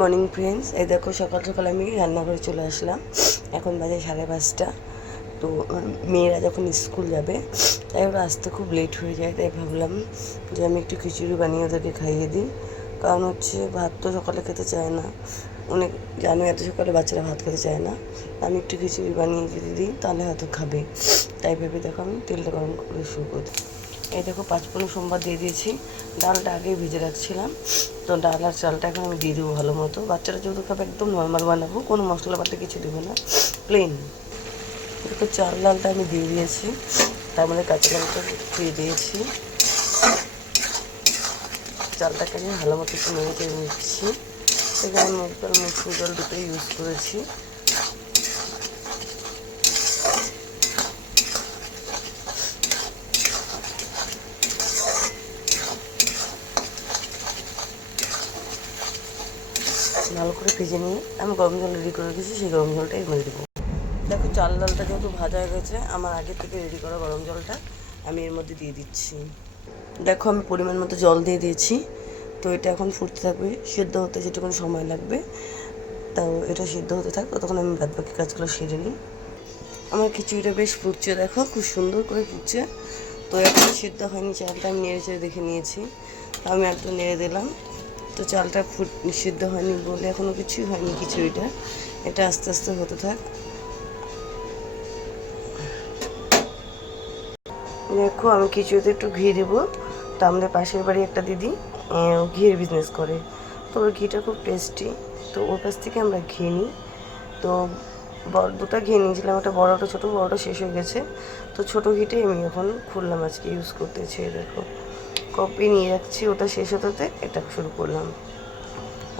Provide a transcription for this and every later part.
Morning friends, এই দেখো সকাল সকাল আমি রান্নাঘরে চলে আসলাম। এখন বাজে 5:30। তো মেয়েরা যখন স্কুল যাবে তাই ওরা আসতে খুব লেট হয়ে যায়, তাই ভাবলাম যে আমি একটু খিচুড়ি বানিয়ে ওদেরকে খাইয়ে দিই। কারণ হচ্ছে ভাত তো সকালে খেতে চায় না, অনেক জানো এত সকালে বাচ্চারা ভাত খেতে চায় না। আমি একটু খিচুড়ি বানিয়ে যদি দিই তাহলে হয়তো খাবে, তাই ভেবে দেখো আমি তেলটা গরম করে শুরু করি। এই দেখো 5 সোমবার দিয়ে দিয়েছি। ডালটা আগেই ভেজে রাখছিলাম, তো ডাল আর চালটা এখন আমি দিয়ে দেবো ভালো মতো। বাচ্চারা যেহেতু খাবে একদম নর্মাল বানাবো, কোনো মশলা পাতি কিছু দেবো না, প্লেন। দেখো চাল ডালটা আমি দিয়ে দিয়েছি, তার মধ্যে কাঁচা লঙ্কা দিয়ে দিয়েছি। চালটাকে আমি ভালো মতো একটু নেড়ে চেড়ে নিচ্ছি। এখানে মুগ ডাল মসুর ডাল দুটোই ইউজ করেছি। ভালো করে ভেজে নিয়ে আমি গরম জল রেডি করে রেখেছি, সেই গরম জলটাই মেরে দেবো। দেখো চাল ডালটা যেহেতু ভাজা হয়ে গেছে, আমার আগে থেকে রেডি করা গরম জলটা আমি এর মধ্যে দিয়ে দিচ্ছি। দেখো আমি পরিমাণ মতো জল দিয়ে দিয়েছি। তো এটা এখন ফুটতে থাকবে, সেদ্ধ হতে যেটুকুন সময় লাগবে। তাও এটা সিদ্ধ হতে থাক, ততক্ষণ আমি বাদ বাকি কাজগুলো সেরে নিই। আমার খিচুড়িটা বেশ ফুটছে, দেখো খুব সুন্দর করে ফুটছে। তো এখন সিদ্ধ হয়নি চালটা, আমি নেড়ে চেড়ে দেখে নিয়েছি, আমি একটু নেড়ে দিলাম। তো চালটা সিদ্ধ হয়নি বলে এখনও কিছুই হয়নি খিচুড়িটা, এটা আস্তে আস্তে হতে থাক। দেখো আমি খিচুড়িতে একটু ঘি দেবো। তো আমাদের পাশের বাড়ি একটা দিদি ঘিয়ের বিজনেস করে, তো ওর ঘিটা খুব টেস্টি। তো ওর কাছ থেকে আমরা ঘি নিই। তো দুটো ঘি নিয়েছিলাম, একটা বড় একটা ছোটো, বড়টা শেষ হয়ে গেছে। তো ছোটো ঘিটাই আমি এখন খুললাম, আজকে ইউজ করতেছি। দেখো কপি নিয়ে রাখছি, ওটা শেষ হতে এটা শুরু করলাম।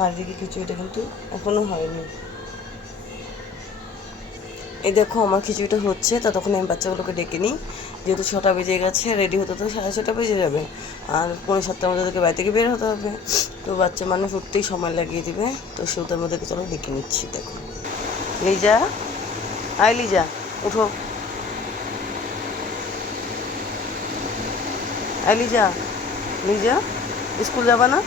আর দিকে খিচুড়িটা কিন্তু এখনও হয়নি। এই দেখো আমার খিচুড়িটা হচ্ছে, ততক্ষণ আমি বাচ্চাগুলোকে ডেকে নিই। যেহেতু 6টা বেজে গেছে, রেডি হতে তো 6:30 বেজে যাবে, আর 6:45 মধ্যে থেকে বাড়ি থেকে বের হতে হবে। তো বাচ্চা মানুষ উঠতেই সময় লাগিয়ে দিবে, তো সেটার মধ্যে চলো ডেকে নিচ্ছি। দেখো লিজা, আয় লিজা, উঠো। আয় লিজা, লিজা স্কুল যাবা না?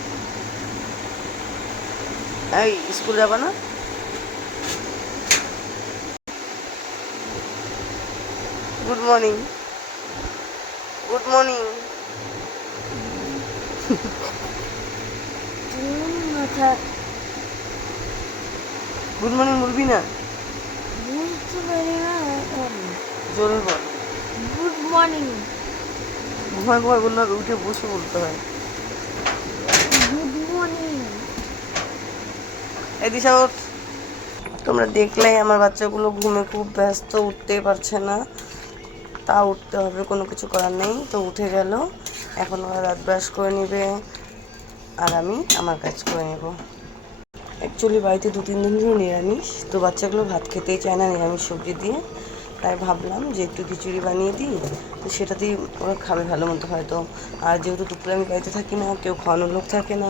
এই স্কুল যাবা না? Good morning, good morning. Good morning বলবি না? জোরে বল। Good morning. ঘুমায় ঘুমায় বললে উঠে বসে বলতে হয়। Good morning. এই দিশা ওঠ। তোমরা দেখলেই আমার বাচ্চাগুলো ঘুমে খুব ব্যস্ত, উঠতেই পারছে না। তা উঠতে হবে, কোনো কিছু করার নেই। তো উঠে গেল, এখন ওরা দাঁত ব্রাশ করে নেবে আর আমি আমার কাজ করে নেব। অ্যাকচুয়ালি বাড়িতে 2-3 দিন ধরে নিরামিষ, তো বাচ্চাগুলো ভাত খেতেই চায় না নিরামিষ সবজি দিয়ে। তাই ভাবলাম যে একটু খিচুড়ি বানিয়ে দিই, তো সেটাতেই ওরা খাবে ভালো মতো হয়তো। আর যেহেতু দুপুরে আমি বাড়িতে থাকি না, কেউ খাওয়ানোর লোক থাকে না,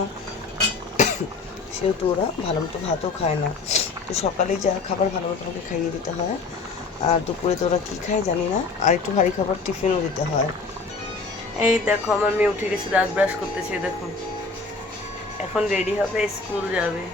সেহেতু ওরা ভালো মতো ভাতও খায় না। তো সকালেই যা খাবার ভালো মতো আমাকে খাইয়ে দিতে হয়, আর দুপুরে তো ওরা কী খায় জানি না, আর একটু ভারী খাবার টিফিনও দিতে হয়। এই দেখো আমার মেয়ে উঠে গেছে, দাঁত ব্রাশ করতেছে। দেখুন এখন রেডি হবে, স্কুল যাবে।